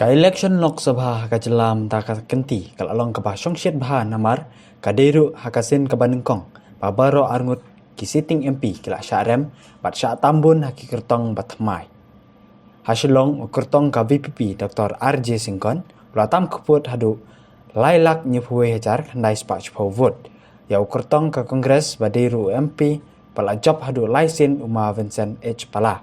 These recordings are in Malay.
Ka election Lok Sabha haka jelam taka kenti kal along ka basong syet bha namar ka deru haka sen ka banengkong babaro arngut ki sitting MP kila syarem bat sya tambun haki kertong batmai. Hasilong kertong ka VPP Dr. RJ Singkon pelatam keput hadu lailak nyepue hajar handai spak chpau vote. Ya kertong ka Kongres baderu MP pala job hadu laisin Uma Vincent H. Pala.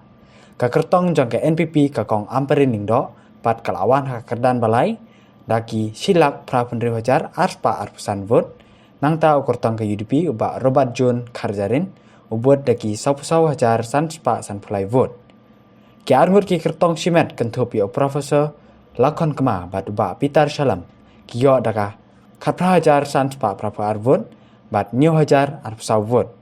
Ka kertong jang ka NPP ka kong amperin ningdo pat kalawan hak kerdan balai daki silak pra pendiri hajar arspa arpusan vote nangta ukurtang ke UDP ubak Robert John Karjarin ubut daki sapu-sapu hajar sanspa san pulai vote. Ki armur ki kertong simet kentupi o Profesor Lakon Kema bat ubak Peter Shalam kiyo daka kapra hajar sanspa prapu ar vote bat new hajar arpusau vote.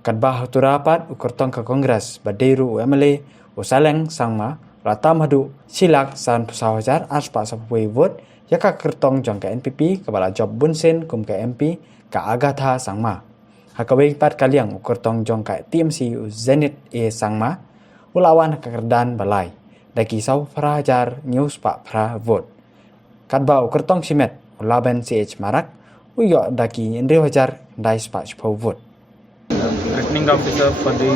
Kadbah huturapat ukurtang ke Kongres baderu UMLA usaleng sangma Ratam hadu silak san pesawat hajar aspa sapui vote yaka kertong jong ke NPP kepala job bunsen kum ke MP ka Agatha Sangma. Hakawai pat kaliang kertong jong ke TMC Zenit A Sangma ulawan kerdan balai daki sau pra hajar news pa pra vote. Kadba kertong simet ulaban CH Marak uyo daki indri hajar dai spa chpau vote. Returning officer for the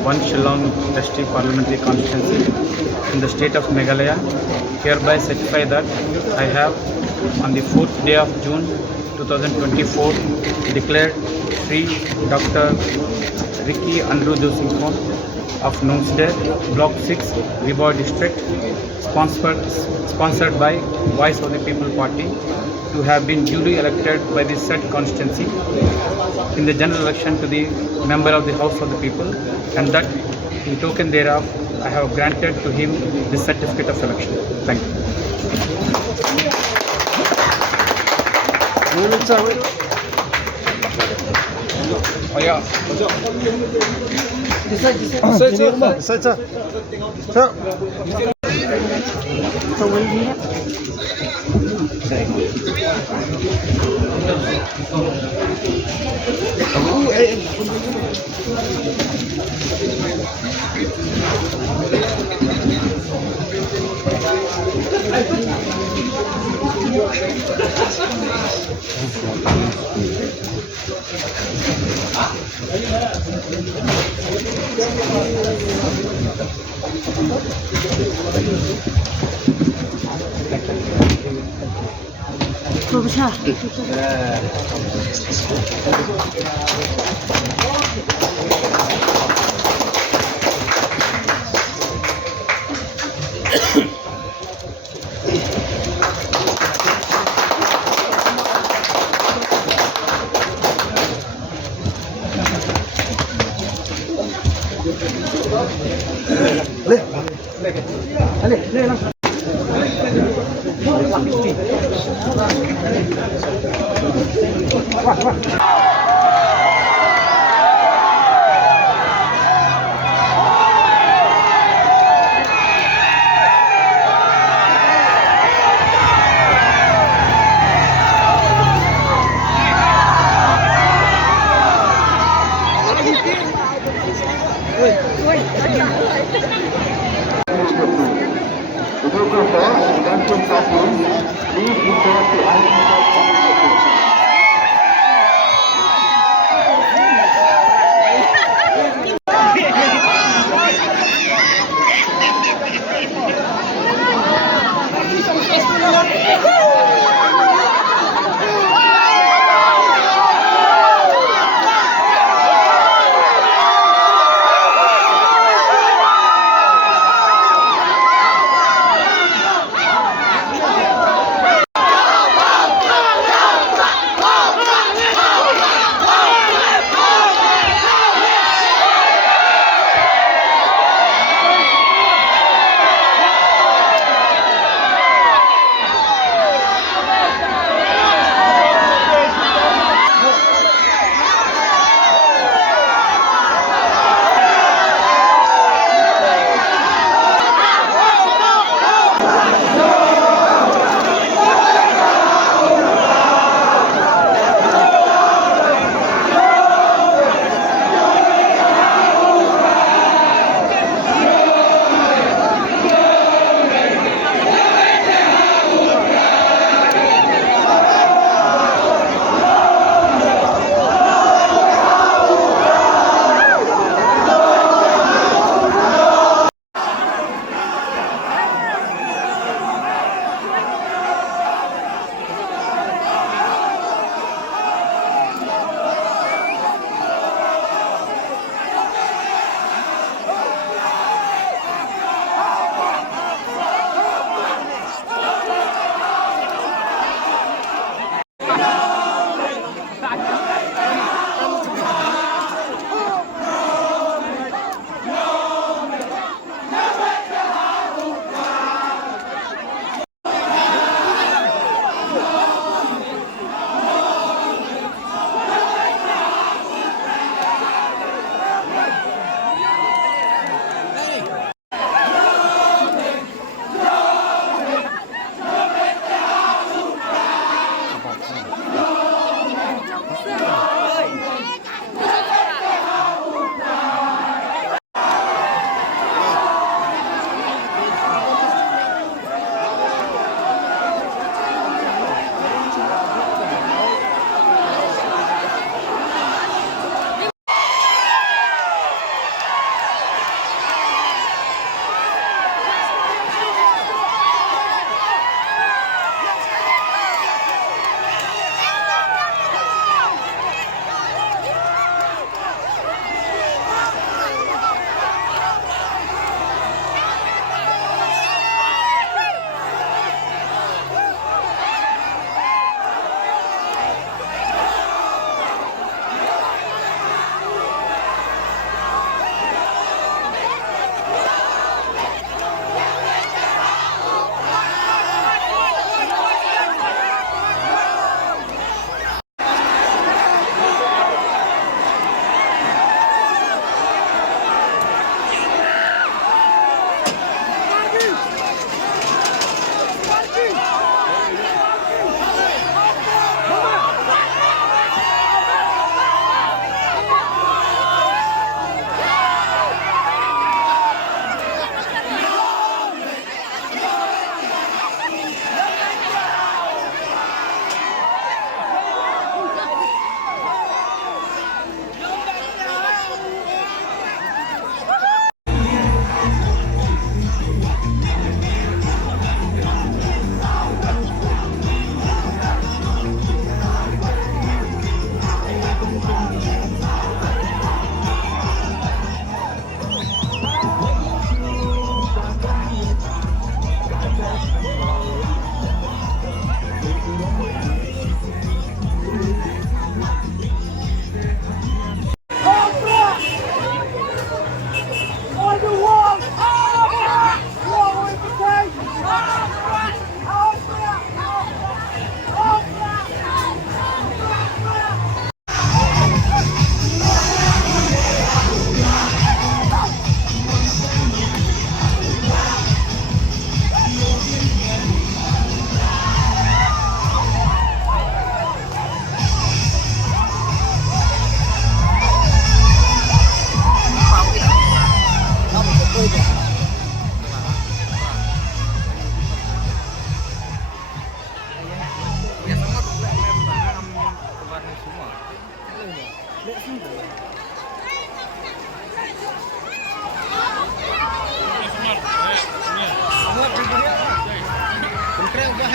1 Shillong District Parliamentary Constituency in the state of Meghalaya hereby certify that I have on the 4th day of June 2024 declared free Dr. Ricky Anirudh Singkon of Nomsdale, Block 6, Viboy District, sponsored by Voice of the People Party, to have been duly elected by the said constituency in the general election to the member of the House of the People, and that in token thereof I have granted to him the certificate of election. Thank you. Oh yeah.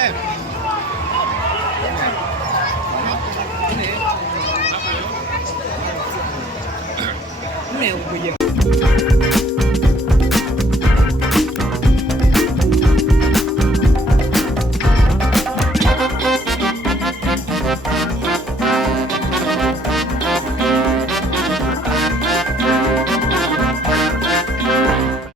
Này